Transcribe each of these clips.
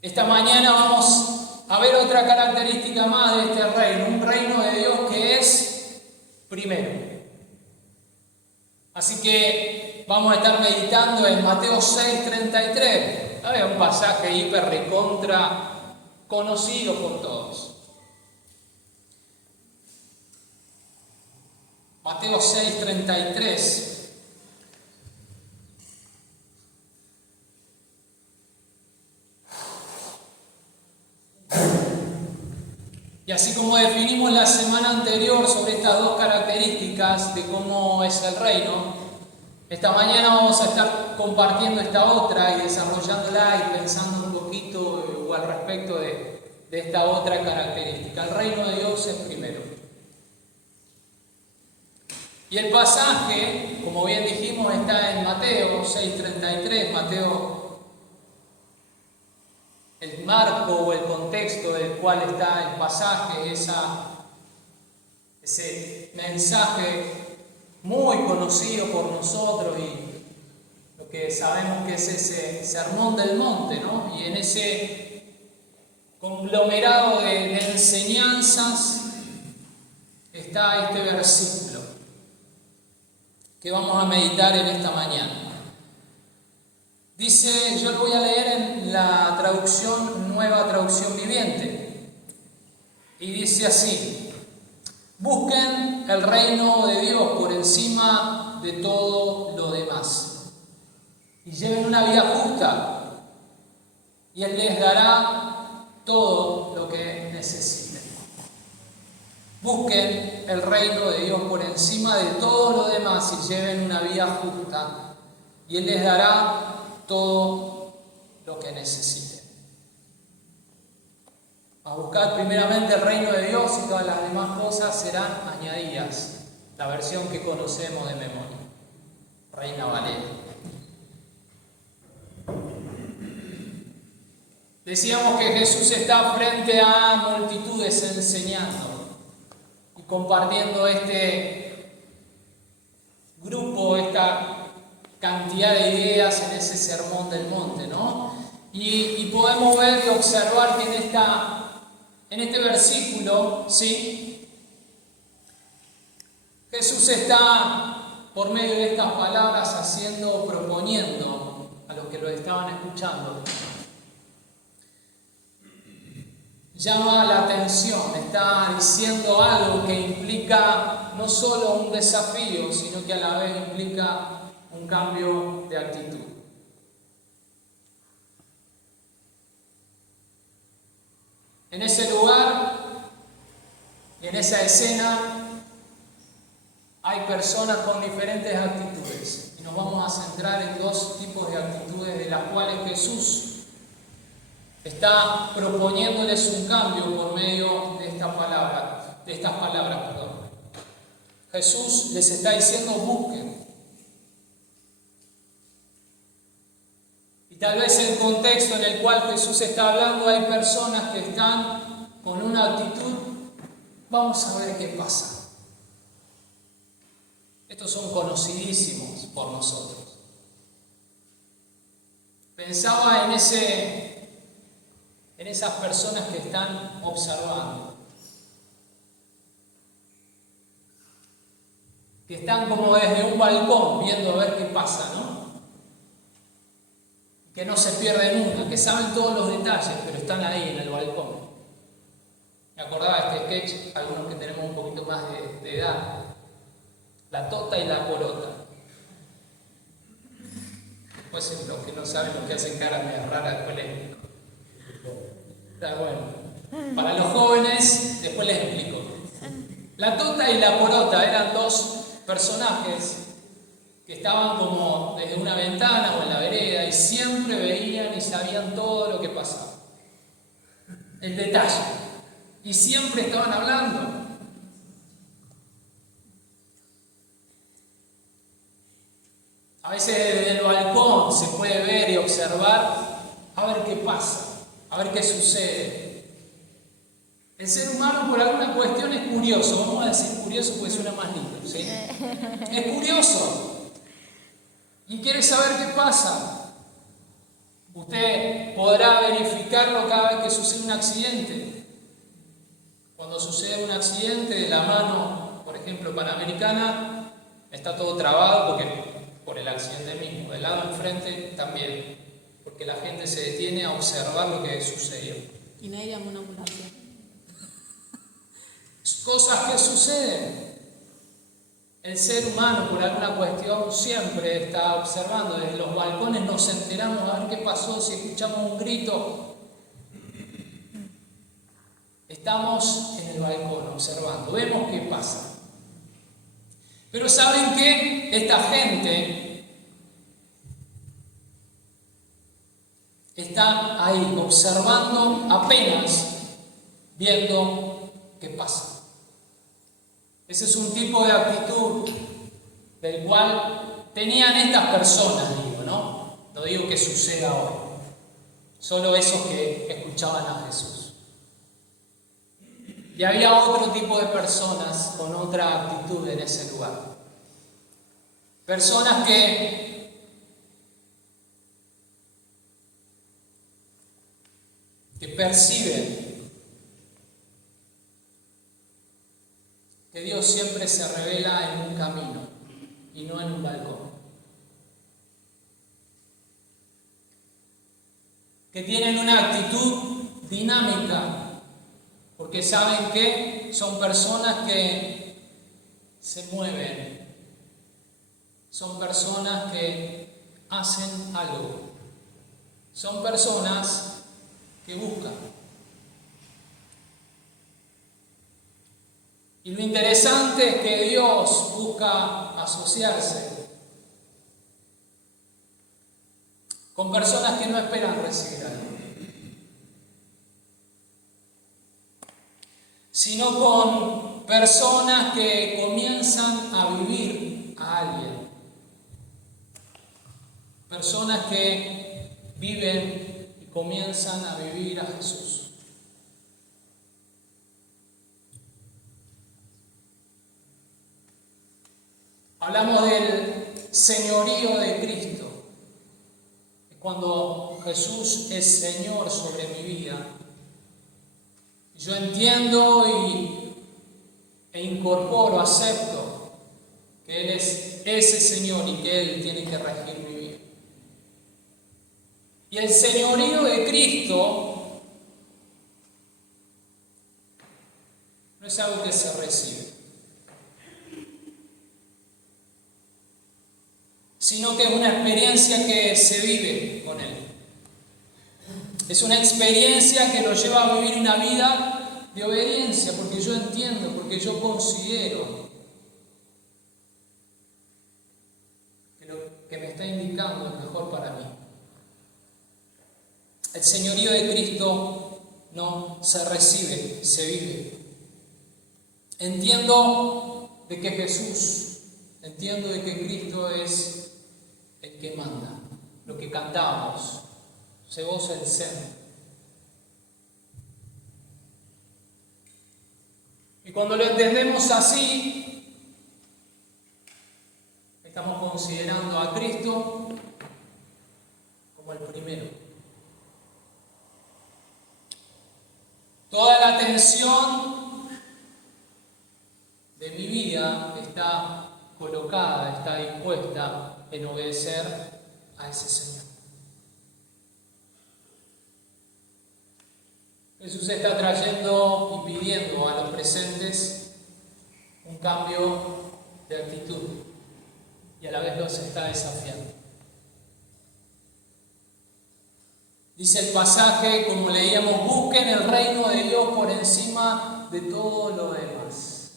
Esta mañana vamos a ver otra característica más de este reino, un reino de Dios que es primero. Así que vamos a estar meditando en Mateo 6:33. ¿Sabes? Un pasaje hiper recontra conocido por todos. Mateo 6:33. Y así como definimos la semana anterior sobre estas dos características de cómo es el reino, esta mañana vamos a estar compartiendo esta otra y desarrollándola y pensando un poquito al respecto de esta otra característica. El reino de Dios es primero. Y el pasaje, como bien dijimos, está en Mateo 6:33, Mateo. El marco o el contexto del cual está el pasaje, ese mensaje muy conocido por nosotros y lo que sabemos que es ese sermón del monte, ¿no? Y en ese conglomerado de enseñanzas está este versículo que vamos a meditar en esta mañana. Dice, yo lo voy a leer en la traducción, Nueva Traducción Viviente. Y dice así: busquen el reino de Dios por encima de todo lo demás. Y lleven una vida justa. Y Él les dará todo lo que necesiten. Busquen el reino de Dios por encima de todo lo demás y lleven una vida justa. Y Él les dará todo lo que necesiten. A buscar primeramente el reino de Dios y todas las demás cosas serán añadidas. La versión que conocemos de memoria. Reina Valera. Decíamos que Jesús está frente a multitudes enseñando y compartiendo este grupo, esta cantidad de ideas en ese sermón del monte, ¿no? Y podemos ver y observar que en este versículo, ¿sí? Jesús está, por medio de estas palabras, proponiendo a los que lo estaban escuchando. Llama la atención, está diciendo algo que implica no solo un desafío, sino que a la vez implica un cambio de actitud. En ese lugar y en esa escena hay personas con diferentes actitudes y nos vamos a centrar en dos tipos de actitudes de las cuales Jesús está proponiéndoles un cambio por medio de estas palabras. Jesús les está diciendo: busquen. Tal vez el contexto en el cual Jesús está hablando, hay personas que están con una actitud: vamos a ver qué pasa. Estos son conocidísimos por nosotros. Pensaba en esas personas que están observando, que están como desde un balcón viendo a ver qué pasa, ¿no? Que no se pierden nunca, que saben todos los detalles, pero están ahí en el balcón. Me acordaba de este sketch, algunos que tenemos un poquito más de edad: la tota y la porota. Después los que no saben, los que hacen caras medio raras, después les explico. Está bueno. Para los jóvenes, después les explico. La tota y la porota eran dos personajes que estaban como desde una ventana o en la vereda y siempre veían y sabían todo lo que pasaba. El detalle. Y siempre estaban hablando. A veces desde el balcón se puede ver y observar a ver qué pasa, a ver qué sucede. El ser humano por alguna cuestión es curioso. Vamos a decir curioso porque suena más lindo, ¿sí? Es curioso. Y quiere saber qué pasa. Usted podrá verificarlo cada vez que sucede un accidente. Cuando sucede un accidente de la mano, por ejemplo, panamericana, está todo trabado por el accidente mismo. Del lado enfrente también, porque la gente se detiene a observar lo que sucedió. Y nadie llama una ambulancia. Cosas que suceden. El ser humano, por alguna cuestión, siempre está observando. Desde los balcones nos enteramos a ver qué pasó, si escuchamos un grito. Estamos en el balcón observando, vemos qué pasa. Pero ¿saben qué? Esta gente está ahí observando, apenas viendo qué pasa. Ese es un tipo de actitud del cual tenían estas personas, digo, ¿no? No digo que suceda hoy. Solo esos que escuchaban a Jesús. Y había otro tipo de personas con otra actitud en ese lugar. Personas que perciben que Dios siempre se revela en un camino y no en un balcón. Que tienen una actitud dinámica, porque saben que son personas que se mueven, son personas que hacen algo, son personas que buscan. Y lo interesante es que Dios busca asociarse con personas que no esperan recibir algo, sino con personas que comienzan a vivir a alguien. Personas que viven y comienzan a vivir a Jesús. Hablamos del señorío de Cristo. Cuando Jesús es Señor sobre mi vida, yo entiendo e incorporo, acepto que Él es ese Señor y que Él tiene que regir mi vida. Y el señorío de Cristo no es algo que se recibe, sino que es una experiencia que se vive con Él. Es una experiencia que nos lleva a vivir una vida de obediencia, porque yo entiendo, porque yo considero que lo que me está indicando es mejor para mí. El señorío de Cristo no se recibe, se vive. Entiendo de que Cristo es el que manda, lo que cantamos, se goza el ser. Y cuando lo entendemos así, estamos considerando a Cristo como el primero. Toda la atención de mi vida está colocada, está dispuesta en obedecer a ese Señor. Jesús está trayendo y pidiendo a los presentes un cambio de actitud y a la vez los está desafiando. Dice el pasaje, como leíamos, busquen el reino de Dios por encima de todo lo demás.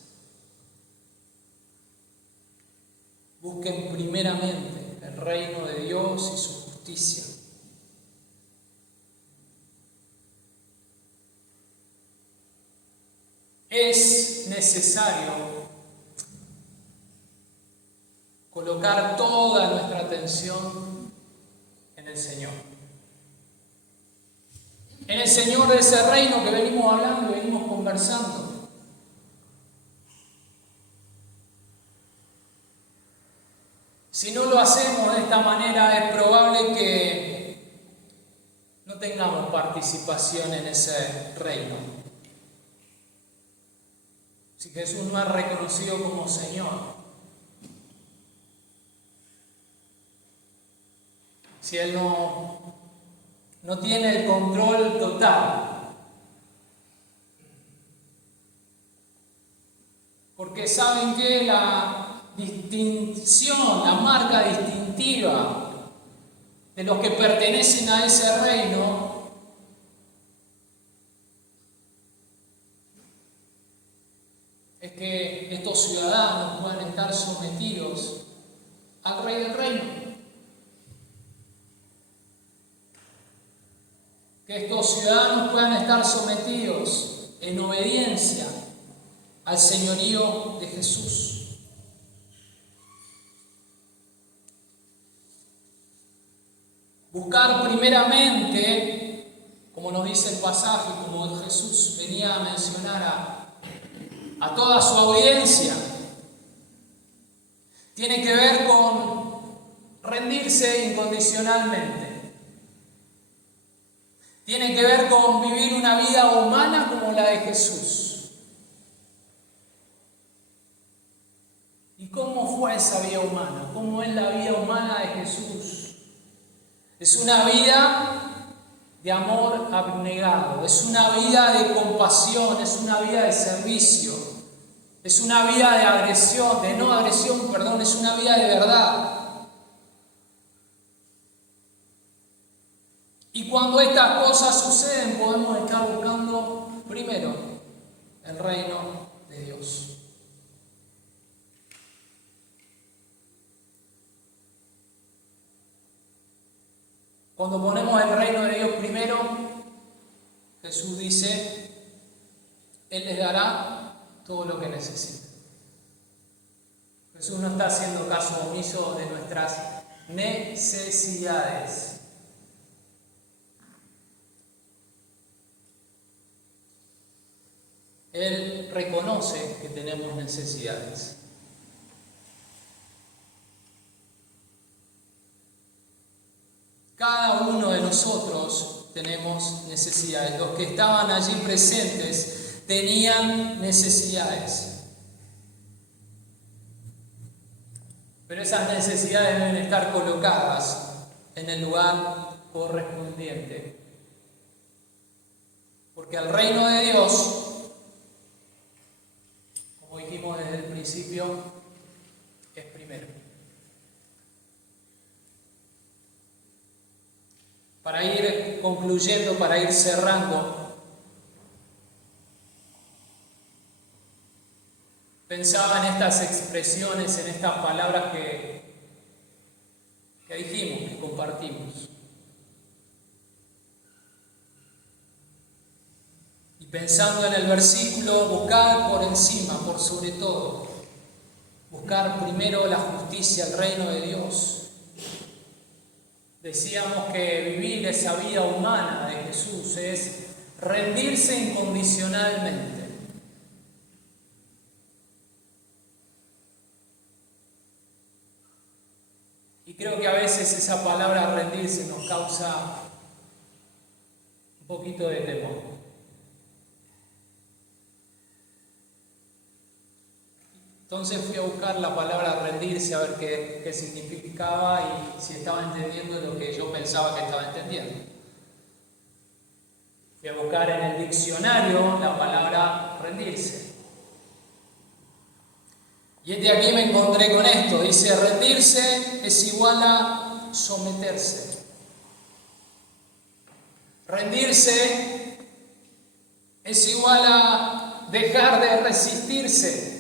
Busquen primeramente el reino de Dios y su justicia. Es necesario colocar toda nuestra atención en el Señor. En el Señor de ese reino que venimos hablando y venimos conversando. Si no lo hacemos de esta manera, es probable que tengamos participación en ese reino. Si Jesús no es reconocido como Señor, si Él no tiene el control total, porque saben que la distinción, la marca distintiva de los que pertenecen a ese reino es que estos ciudadanos puedan estar sometidos al Rey del Reino. Que estos ciudadanos puedan estar sometidos en obediencia al señorío de Jesús. Buscar primeramente, como nos dice el pasaje, como Jesús venía a mencionar a toda su audiencia, tiene que ver con rendirse incondicionalmente. Tiene que ver con vivir una vida humana como la de Jesús. ¿Y cómo fue esa vida humana? ¿Cómo es la vida humana de Jesús? Es una vida de amor abnegado, es una vida de compasión, es una vida de servicio, es una vida de agresión, es una vida de verdad. Y cuando estas cosas suceden, podemos estar buscando primero el reino de Dios. Cuando ponemos el reino de Dios primero, Jesús dice, Él les dará todo lo que necesiten. Jesús no está haciendo caso omiso de nuestras necesidades. Él reconoce que tenemos necesidades. Cada uno de nosotros tenemos necesidades. Los que estaban allí presentes tenían necesidades. Pero esas necesidades deben estar colocadas en el lugar correspondiente. Porque el reino de Dios, como dijimos desde el principio, es primero. Para ir concluyendo, para ir cerrando, pensaba en estas expresiones, en estas palabras que dijimos, que compartimos. Y pensando en el versículo, buscar por encima, por sobre todo, buscar primero la justicia, el reino de Dios. Decíamos que vivir esa vida humana de Jesús es rendirse incondicionalmente. Y creo que a veces esa palabra rendirse nos causa un poquito de temor. Entonces fui a buscar la palabra rendirse a ver qué significaba y si estaba entendiendo lo que yo pensaba que estaba entendiendo. Fui a buscar en el diccionario la palabra rendirse. Y de aquí me encontré con esto. Dice, rendirse es igual a someterse. Rendirse es igual a dejar de resistirse.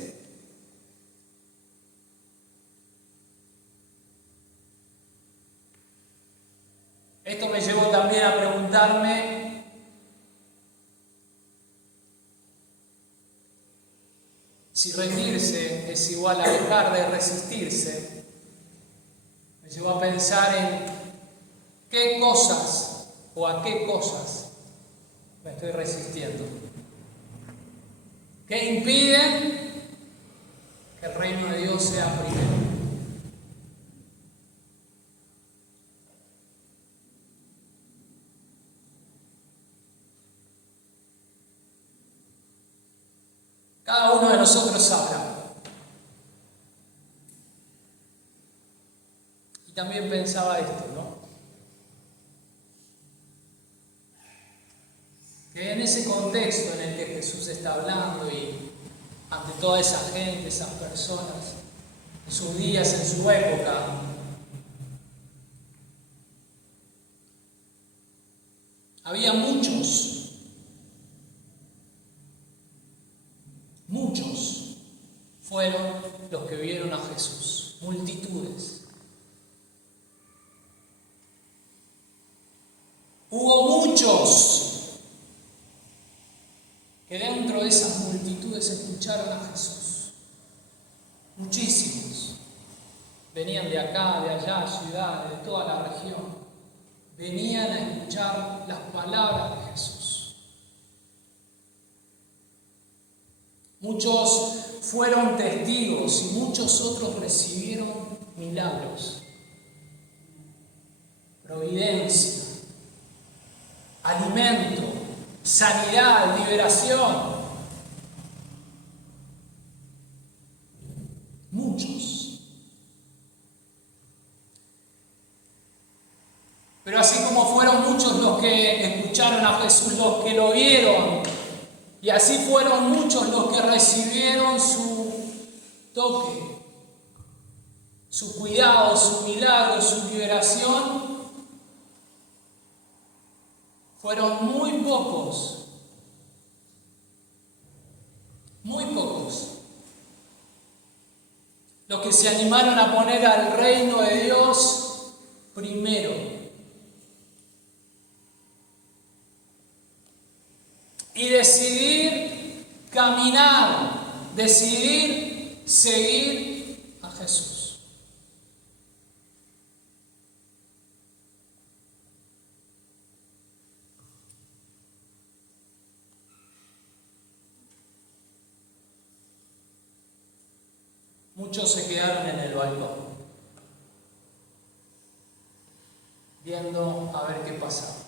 Esto me llevó también a preguntarme si rendirse es igual a dejar de resistirse. Me llevó a pensar en qué cosas o a qué cosas me estoy resistiendo. ¿Qué impiden que el reino de Dios sea primero? Cada uno de nosotros sabrá. Y también pensaba esto, ¿no? Que en ese contexto en el que Jesús está hablando y ante toda esa gente, esas personas, en sus días, en su época, había muchos fueron los que vieron a Jesús, multitudes. Hubo muchos que dentro de esas multitudes escucharon a Jesús. Muchísimos. Venían de acá, de allá, ciudades, de toda la región. Venían a escuchar las palabras de Jesús. Muchos fueron testigos y muchos otros recibieron milagros, providencia, alimento, sanidad, liberación. Muchos. Pero así como fueron muchos los que escucharon a Jesús, los que lo vieron, y así fueron muchos los que recibieron su toque, su cuidado, su milagro, su liberación, fueron muy pocos los que se animaron a poner al reino de Dios primero. Y decidir caminar, decidir seguir a Jesús. Muchos se quedaron en el balcón, viendo a ver qué pasaba.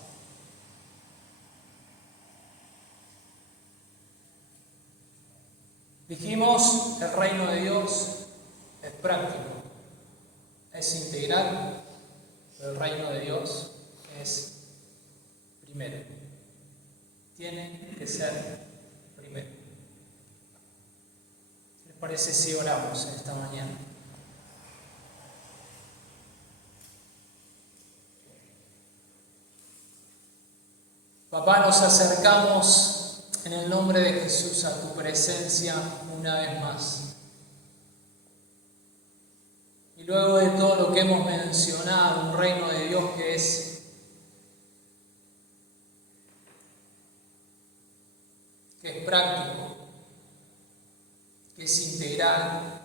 Dijimos, el reino de Dios es práctico, es integral, pero el reino de Dios es primero. Tiene que ser primero. ¿Qué les parece si oramos esta mañana? Papá, nos acercamos en el nombre de Jesús a tu presencia una vez más. Y luego de todo lo que hemos mencionado, un reino de Dios que es práctico, que es integral,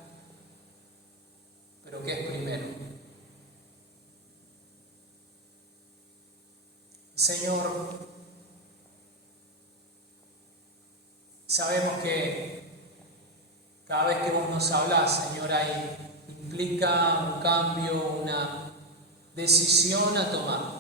pero que es primero. Señor, sabemos que cada vez que vos nos hablás, Señor, ahí implica un cambio, una decisión a tomar.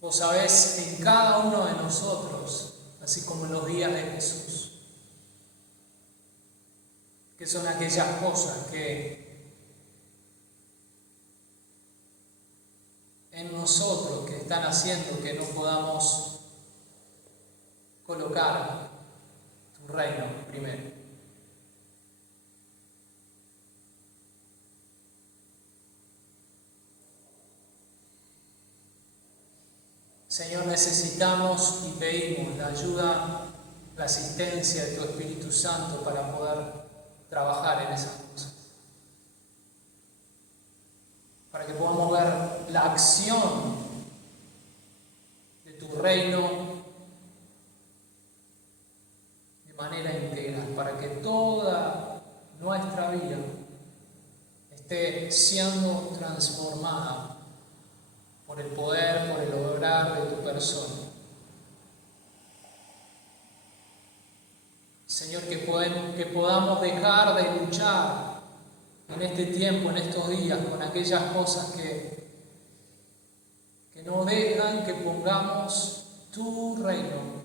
Vos sabés en cada uno de nosotros, así como en los días de Jesús, que son aquellas cosas que en nosotros que están haciendo que no podamos colocar tu reino primero. Señor, necesitamos y pedimos la ayuda, la asistencia de tu Espíritu Santo para poder trabajar en esas cosas. Para que podamos ver la acción de tu reino de manera integral, para que toda nuestra vida esté siendo transformada por el poder, por el obrar de tu persona. Señor, que podamos dejar de luchar en este tiempo, en estos días, con aquellas cosas que no dejan que pongamos tu reino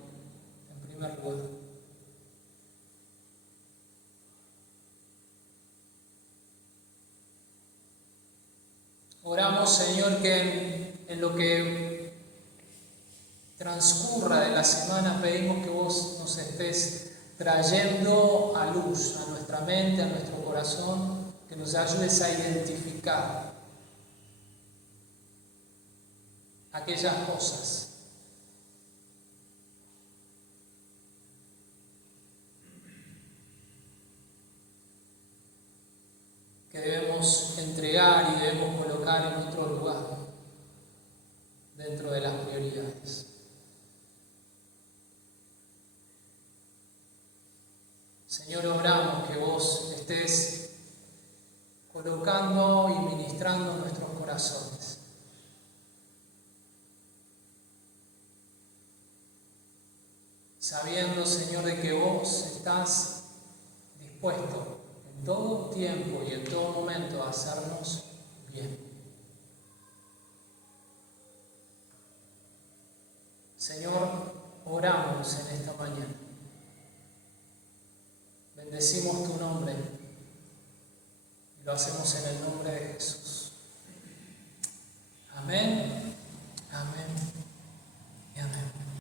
en primer lugar. Oramos, Señor, que en lo que transcurra de la semana pedimos que vos nos estés trayendo a luz, a nuestra mente, a nuestro corazón, que nos ayudes a identificar aquellas cosas que debemos entregar y debemos colocar en otro lugar dentro de las prioridades. Señor, oramos que vos estés colocando y ministrando nuestros corazones. Sabiendo, Señor, de que vos estás dispuesto en todo tiempo y en todo momento a hacernos bien. Señor, oramos en esta mañana. Bendecimos tu nombre y lo hacemos en el nombre de Jesús. Amén, amén y amén.